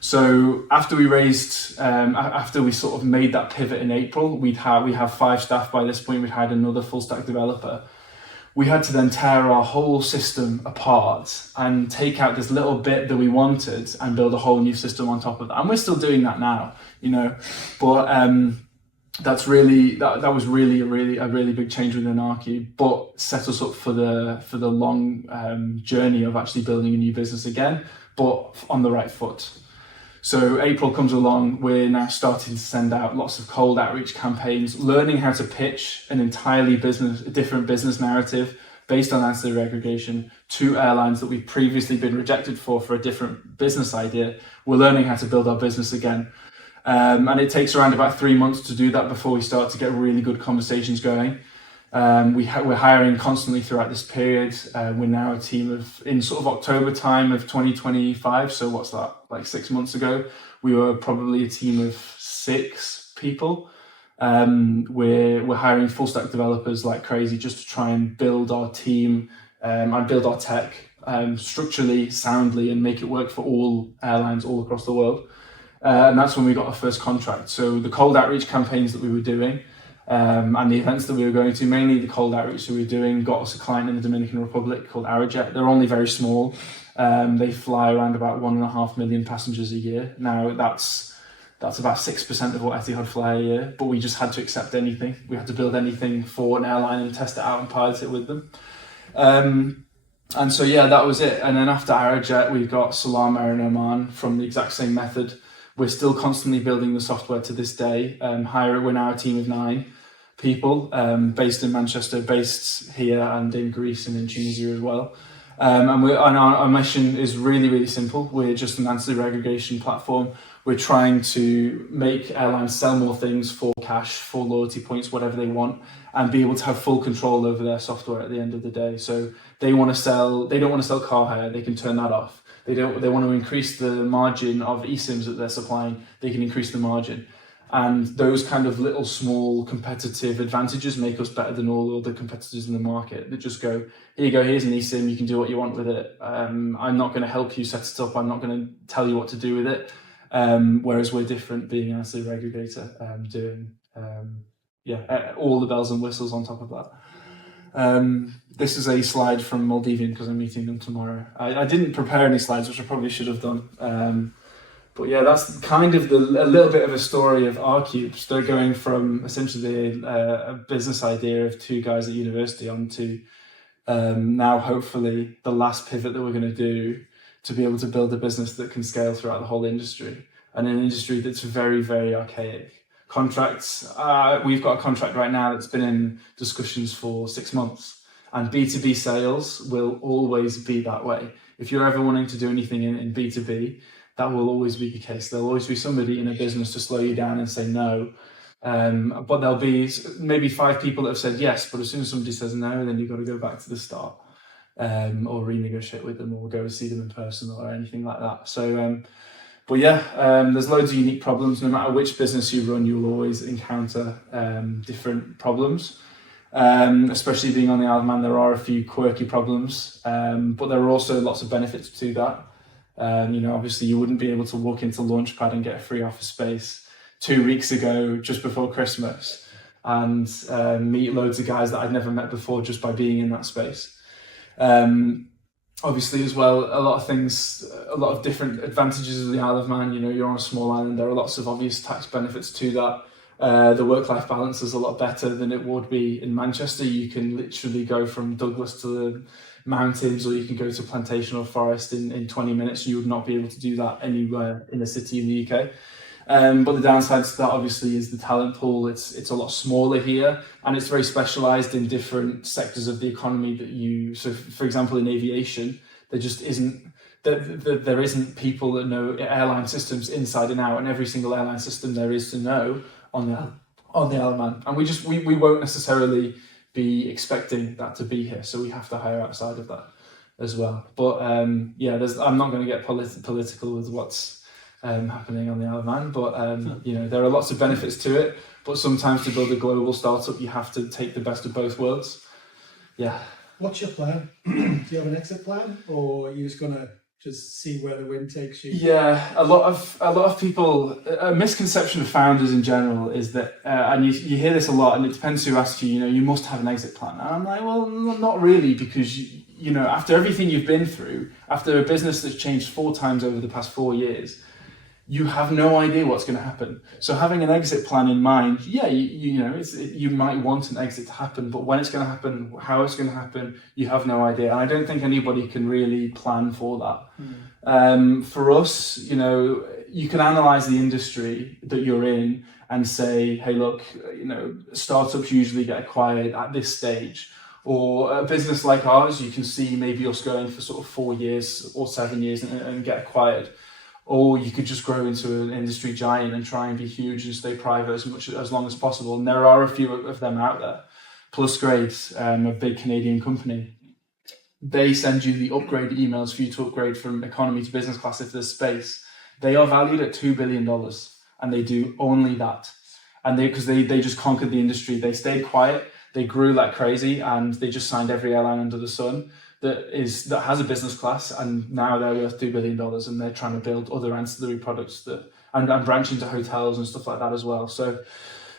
So after we raised, after we sort of made that pivot in April, we have 5 staff by this point. We'd hired another full stack developer. We had to then tear our whole system apart and take out this little bit that we wanted and build a whole new system on top of that. And we're still doing that now, you know, but that was really a really big change within Arcube, but set us up for the long journey of actually building a new business again, but on the right foot. So April comes along, we're now starting to send out lots of cold outreach campaigns, learning how to pitch an entirely different business narrative based on ancillary aggregation to airlines that we've previously been rejected for a different business idea. We're learning how to build our business again. And it takes around about 3 months to do that before we start to get really good conversations going. We're hiring constantly throughout this period. We're now a team of, in sort of October time of 2025, so what's that, like 6 months ago, we were probably a team of 6 people. We're hiring full stack developers like crazy just to try and build our team and build our tech structurally, soundly, and make it work for all airlines all across the world. And that's when we got our first contract. So the cold outreach campaigns that we were doing, and the events that we were going to, mainly the cold outreach that we were doing, got us a client in the Dominican Republic called Arajet. They're only very small. They fly around about 1.5 million passengers a year. Now that's about 6% of what Etihad fly a year, but we just had to accept anything. We had to build anything for an airline and test it out and pilot it with them. And so, yeah, that was it. And then after Arajet, we got Salam Air and Oman from the exact same method. We're still constantly building the software to this day. We're now a team of 9 people, based in Manchester, based here and in Greece and in Tunisia as well. And our mission is really, really simple. We're just an ancillary aggregation platform. We're trying to make airlines sell more things for cash, for loyalty points, whatever they want, and be able to have full control over their software at the end of the day. So they don't want to sell car hire, they can turn that off. They want to increase the margin of eSIMs that they're supplying, they can increase the margin. And those kind of little small competitive advantages make us better than all other competitors in the market that just go, here you go, here's an eSIM, you can do what you want with it. I'm not going to help you set it up, I'm not going to tell you what to do with it. Whereas we're different, being an ancillary aggregator, doing all the bells and whistles on top of that. This is a slide from Maldivian because I'm meeting them tomorrow. I didn't prepare any slides, which I probably should have done. But yeah, that's kind of a little bit of a story of Arcube. So they're going from essentially a business idea of 2 guys at university onto now hopefully the last pivot that we're going to do to be able to build a business that can scale throughout the whole industry, and an industry that's very, very archaic. Contracts, we've got a contract right now that's been in discussions for 6 months, and B2B sales will always be that way. if you're ever wanting to do anything in B2B, that will always be the case. There'll always be somebody in a business to slow you down and say no. But there'll be maybe 5 people that have said yes, but as soon as somebody says no, then you've got to go back to the start, or renegotiate with them, or go and see them in person, or anything like that. So, but yeah, there's loads of unique problems. No matter which business you run, you'll always encounter different problems. Especially being on the Isle of Man, there are a few quirky problems, but there are also lots of benefits to that. Obviously you wouldn't be able to walk into Launchpad and get a free office space 2 weeks ago, just before Christmas, and meet loads of guys that I'd never met before just by being in that space. Obviously as well, a lot of different advantages of the Isle of Man. You're on a small island, there are lots of obvious tax benefits to that. The work-life balance is a lot better than it would be in Manchester. You can literally go from Douglas to the mountains, or you can go to plantation or forest in 20 minutes. You would not be able to do that anywhere in a city in the UK. But the downside to that obviously is the talent pool. It's a lot smaller here, and it's very specialised in different sectors of the economy so for example, in aviation, there just isn't, there isn't people that know airline systems inside and out, and every single airline system there is to know on the Isle of Man. And we won't necessarily be expecting that to be here, so we have to hire outside of that as well. But I'm not going to get political with what's happening on the Isle of Man, but there are lots of benefits to it, but sometimes to build a global startup you have to take the best of both worlds. What's your plan? Do you have an exit plan, or are you just going to just see where the wind takes you? A lot of people, a misconception of founders in general is that, and you hear this a lot, and it depends who asks you, you must have an exit plan. And I'm like, well, not really, because after everything you've been through, after a business that's changed 4 times over the past 4 years, you have no idea what's going to happen. So having an exit plan in mind, you might want an exit to happen, but when it's going to happen, how it's going to happen, you have no idea. And I don't think anybody can really plan for that. For us, you can analyze the industry that you're in and say, hey, look, startups usually get acquired at this stage. Or a business like ours, you can see maybe us going for sort of 4 years or 7 years and get acquired. Or you could just grow into an industry giant and try and be huge and stay private as long as possible. And there are a few of them out there. Plusgrade, a big Canadian company, they send you the upgrade emails for you to upgrade from economy to business class if there's space. They are valued at $2 billion, and they do only that. And because they just conquered the industry, they stayed quiet, they grew like crazy, and they just signed every airline under the sun that has a business class, and now they're worth $2 billion, and they're trying to build other ancillary products and branch into hotels and stuff like that as well. So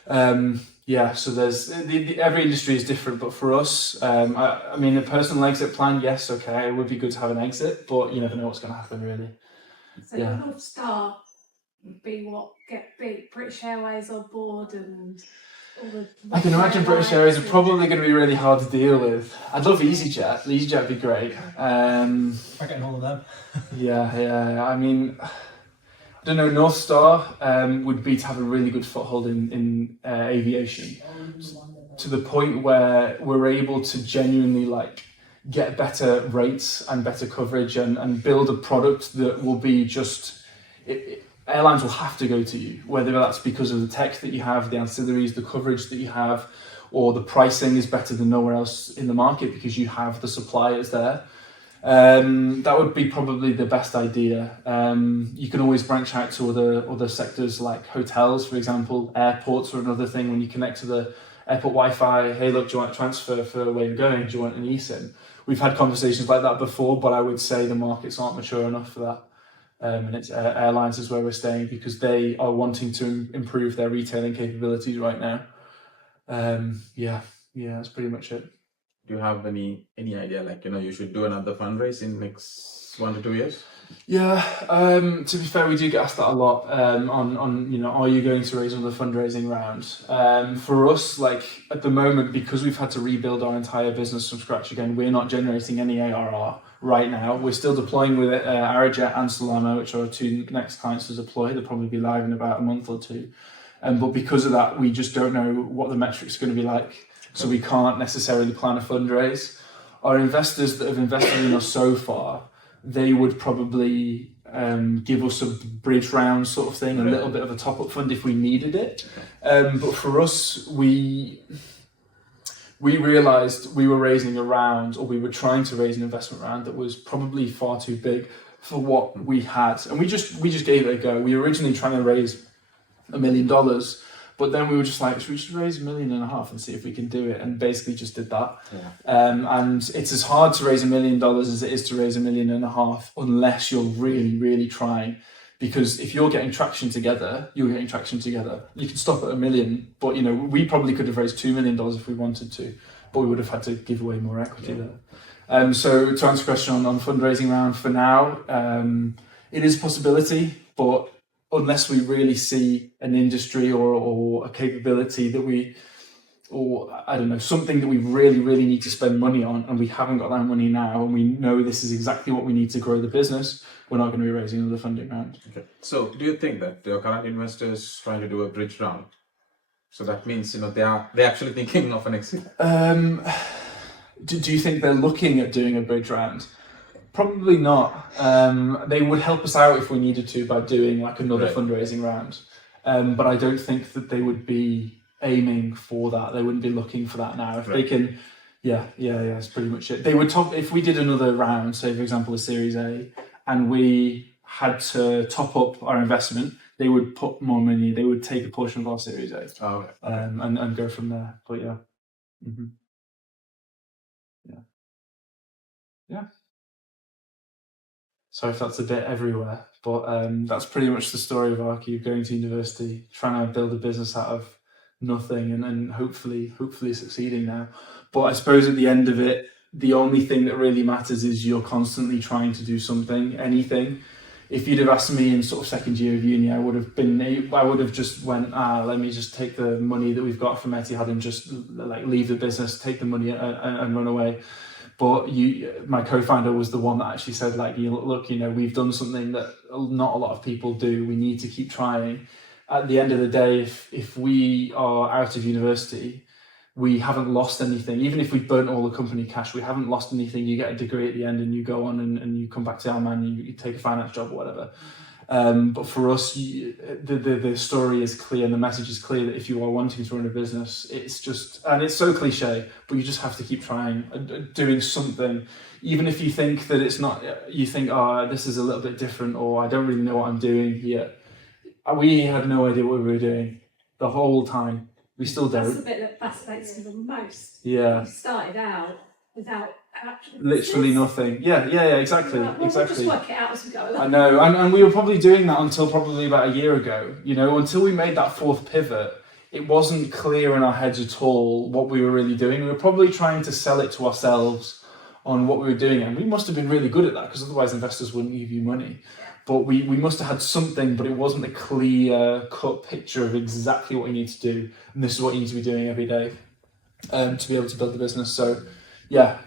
so there's every industry is different, but for us, I mean, a personal exit plan, yes, okay, it would be good to have an exit, but you never know what's going to happen really. So your North Star would be get British Airways on board and. I can imagine British Airways are probably going to be really hard to deal with. I'd love EasyJet. EasyJet would be great. I get all of them. I mean, I don't know. North Star would be to have a really good foothold in aviation, to the point where we're able to genuinely get better rates and better coverage and build a product that will be just. Airlines will have to go to you, whether that's because of the tech that you have, the ancillaries, the coverage that you have, or the pricing is better than nowhere else in the market because you have the suppliers there. That would be probably the best idea. You can always branch out to other sectors like hotels, for example. Airports are another thing. When you connect to the airport Wi-Fi, hey, look, do you want a transfer for where you're going? Do you want an eSIM? We've had conversations like that before, but I would say the markets aren't mature enough for that. And it's airlines is where we're staying because they are wanting to improve their retailing capabilities right now. That's pretty much it. Do you have any idea, you should do another fundraise in next 1 to 2 years? To be fair, we do get asked that a lot on are you going to raise another fundraising round? For us, at the moment, because we've had to rebuild our entire business from scratch again, we're not generating any ARR right now. We're still deploying with Arajet and Solano, which are our 2 next clients to deploy. They'll probably be live in about a month or 2. But because of that, we just don't know what the metrics are going to be like. So we can't necessarily plan a fundraise. Our investors that have invested in us so far they would probably give us a bridge round sort of thing, a little bit of a top-up fund if we needed it. But for us, we realised we were raising a round, or we were trying to raise an investment round that was probably far too big for what we had, and we just gave it a go. We were originally trying to raise $1 million, but then we were just like, should we just raise $1.5 million and see if we can do it? And basically just did that. And it's as hard to raise $1 million as it is to raise $1.5 million, unless you're really, really trying. Because if you're getting traction together, you're getting traction together. You can stop at $1 million, but we probably could have raised $2 million if we wanted to, but we would have had to give away more equity there. So to answer your question on fundraising round, for now, it is a possibility, but unless we really see an industry or a capability that something that we really, really need to spend money on, and we haven't got that money now, and we know this is exactly what we need to grow the business, we're not going to be raising another funding round. Okay. So do you think that your current investors trying to do a bridge round? So that means, they're actually thinking of an exit? Do you think they're looking at doing a bridge round? Probably not. They would help us out if we needed to by doing like another fundraising round. But I don't think that they would be aiming for that. They wouldn't be looking for that now. If they can, that's pretty much it. They would if we did another round, say for example a Series A, and we had to top up our investment, they would put more money. They would take a portion of our Series A, and go from there. But yeah. Sorry if that's a bit everywhere, but that's pretty much the story of Arcube, going to university, trying to build a business out of nothing, and hopefully succeeding now. But I suppose at the end of it, the only thing that really matters is you're constantly trying to do something, anything. If you'd have asked me in sort of second year of uni, I would have just went, let me just take the money that we've got from Etihad and just like leave the business, take the money and run away. But my co-founder was the one that actually said, like, look, we've done something that not a lot of people do. We need to keep trying. At the end of the day, if we are out of university, we haven't lost anything. Even if we burnt all the company cash, we haven't lost anything. You get a degree at the end and you go on and you come back to Alman, you take a finance job or whatever. But for us, the story is clear and the message is clear that if you are wanting to run a business, and it's so cliche, but you just have to keep trying, doing something. Even if you think that it's not, you think, this is a little bit different, or I don't really know what I'm doing here. We had no idea what we were doing the whole time. We still don't. That's the bit that fascinates me the most. Yeah. You started out without literally nothing. Yeah, exactly. We'll just work it out as we go along. I know, and we were probably doing that until probably about a year ago. Until we made that fourth pivot, it wasn't clear in our heads at all what we were really doing. We were probably trying to sell it to ourselves on what we were doing, and we must have been really good at that, because otherwise investors wouldn't give you money. But we must have had something, but it wasn't a clear-cut picture of exactly what you need to do, and this is what you need to be doing every day to be able to build the business. So, yeah.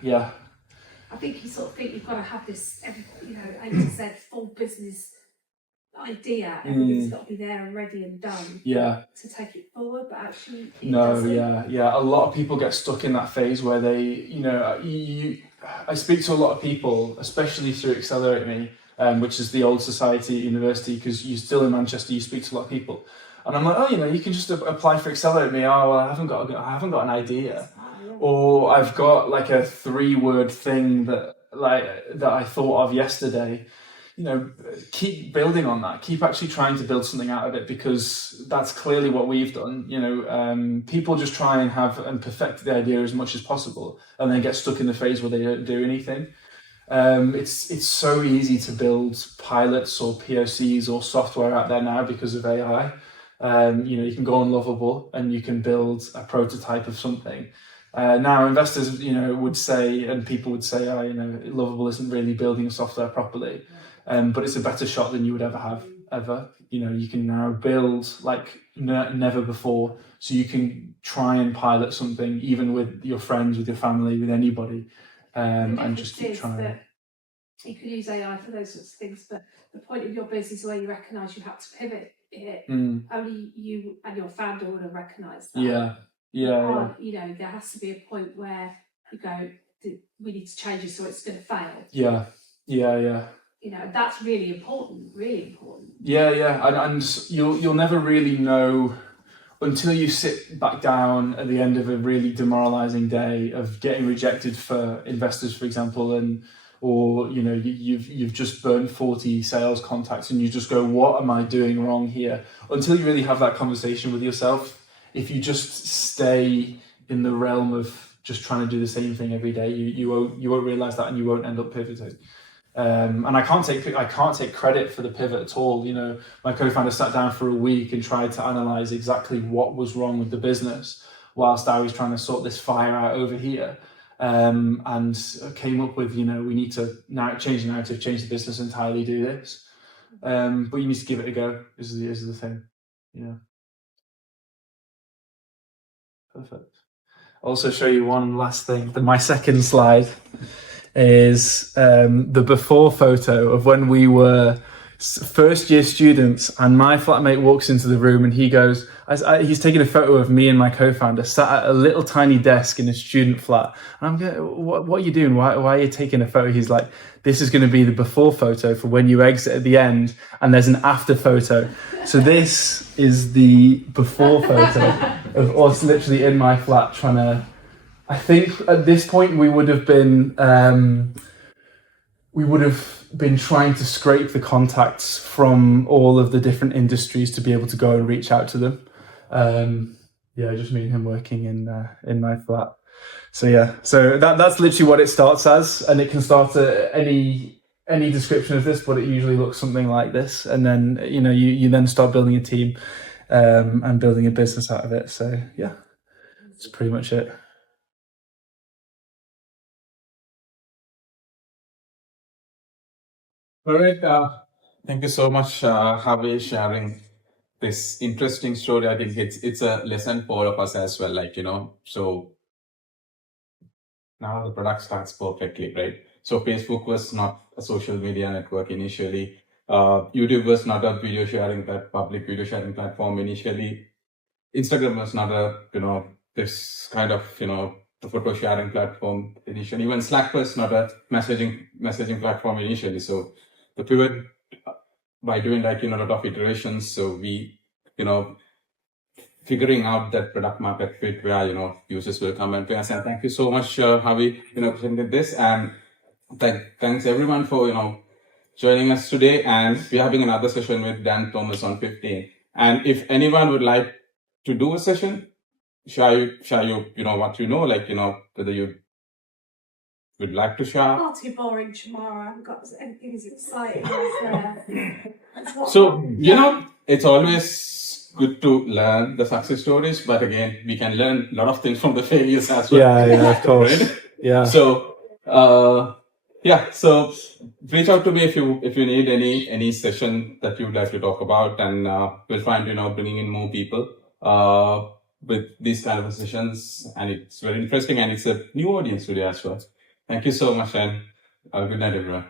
I think you sort of think you've got to have this, A to Z full business idea. Everything's got to be there and ready and done. Yeah. To take it forward, but actually, A lot of people get stuck in that phase where they, I speak to a lot of people, especially through Accelerate Me, which is the old society at university, because you're still in Manchester, you speak to a lot of people. And I'm like, you can just apply for Accelerate Me. Oh, well, I haven't got an idea. Or I've got like a 3-word thing that I thought of yesterday. Keep building on that. Keep actually trying to build something out of it, because that's clearly what we've done. People just try and perfect the idea as much as possible, and then get stuck in the phase where they don't do anything. It's so easy to build pilots or POCs or software out there now because of AI. You can go on Lovable and you can build a prototype of something. Now investors, would say, and people would say, Lovable isn't really building software properly, but it's a better shot than you would ever have, ever. You can now build like never before, so you can try and pilot something even with your friends, with your family, with anybody, and just keep trying. You could use AI for those sorts of things, but the point of your business where you recognise you have to pivot it, only you and your founder would have recognised that. Yeah. There has to be a point where you go, we need to change it, so it's going to fail. Yeah. Yeah. You know, that's really important, really important. Yeah. And you'll never really know until you sit back down at the end of a really demoralizing day of getting rejected for investors, for example, or you know, you've just burnt 40 sales contacts and you just go, what am I doing wrong here? Until you really have that conversation with yourself, if you just stay in the realm of just trying to do the same thing every day, you won't realize that, and you won't end up pivoting. And I can't take credit for the pivot at all. You know, my co-founder sat down for a week and tried to analyze exactly what was wrong with the business whilst I was trying to sort this fire out over here. And came up with, you know, we need to now change the narrative, change the business entirely, do this. But you need to give it a go, is the thing. Yeah. Perfect. I'll also show you one last thing. My second slide is the before photo of when we were first year students, and my flatmate walks into the room and he goes, he's taking a photo of me and my co-founder sat at a little tiny desk in a student flat, and I'm going, what are you doing? Why are you taking a photo? He's like, this is going to be the before photo for when you exit at the end, and there's an after photo. So this is the before photo of us literally in my flat trying to, I think at this point we would have been trying to scrape the contacts from all of the different industries to be able to go and reach out to them. Just me and him working in my flat. So that's literally what it starts as, and it can start at any description of this, but it usually looks something like this, and then you then start building a team and building a business out of it. So yeah, that's pretty much it. All right. Thank you so much, Harvey, sharing this interesting story. I think it's a lesson for all of us as well. So now the product starts perfectly, right? So Facebook was not a social media network initially. YouTube was not a public video sharing platform initially. Instagram was not this kind of the photo sharing platform initially. Even Slack was not a messaging platform initially. So the pivot by doing a lot of iterations. So we figuring out that product market fit where users will come and pay us. And thank you so much, Harvey, presented this, and thanks everyone for joining us today. And we're having another session with Dan Thomas on 15. And if anyone would like to do a session, share what whether you would like to share. Far too boring tomorrow. I haven't got anything as exciting as So it's always good to learn the success stories, but again, we can learn a lot of things from the failures as well. Yeah, of course. Right? Yeah. So so reach out to me if you need any session that you would like to talk about, and we'll find bringing in more people with these kind of sessions, and it's very interesting, and it's a new audience today as well. Thank you so much, and have a good night, everyone.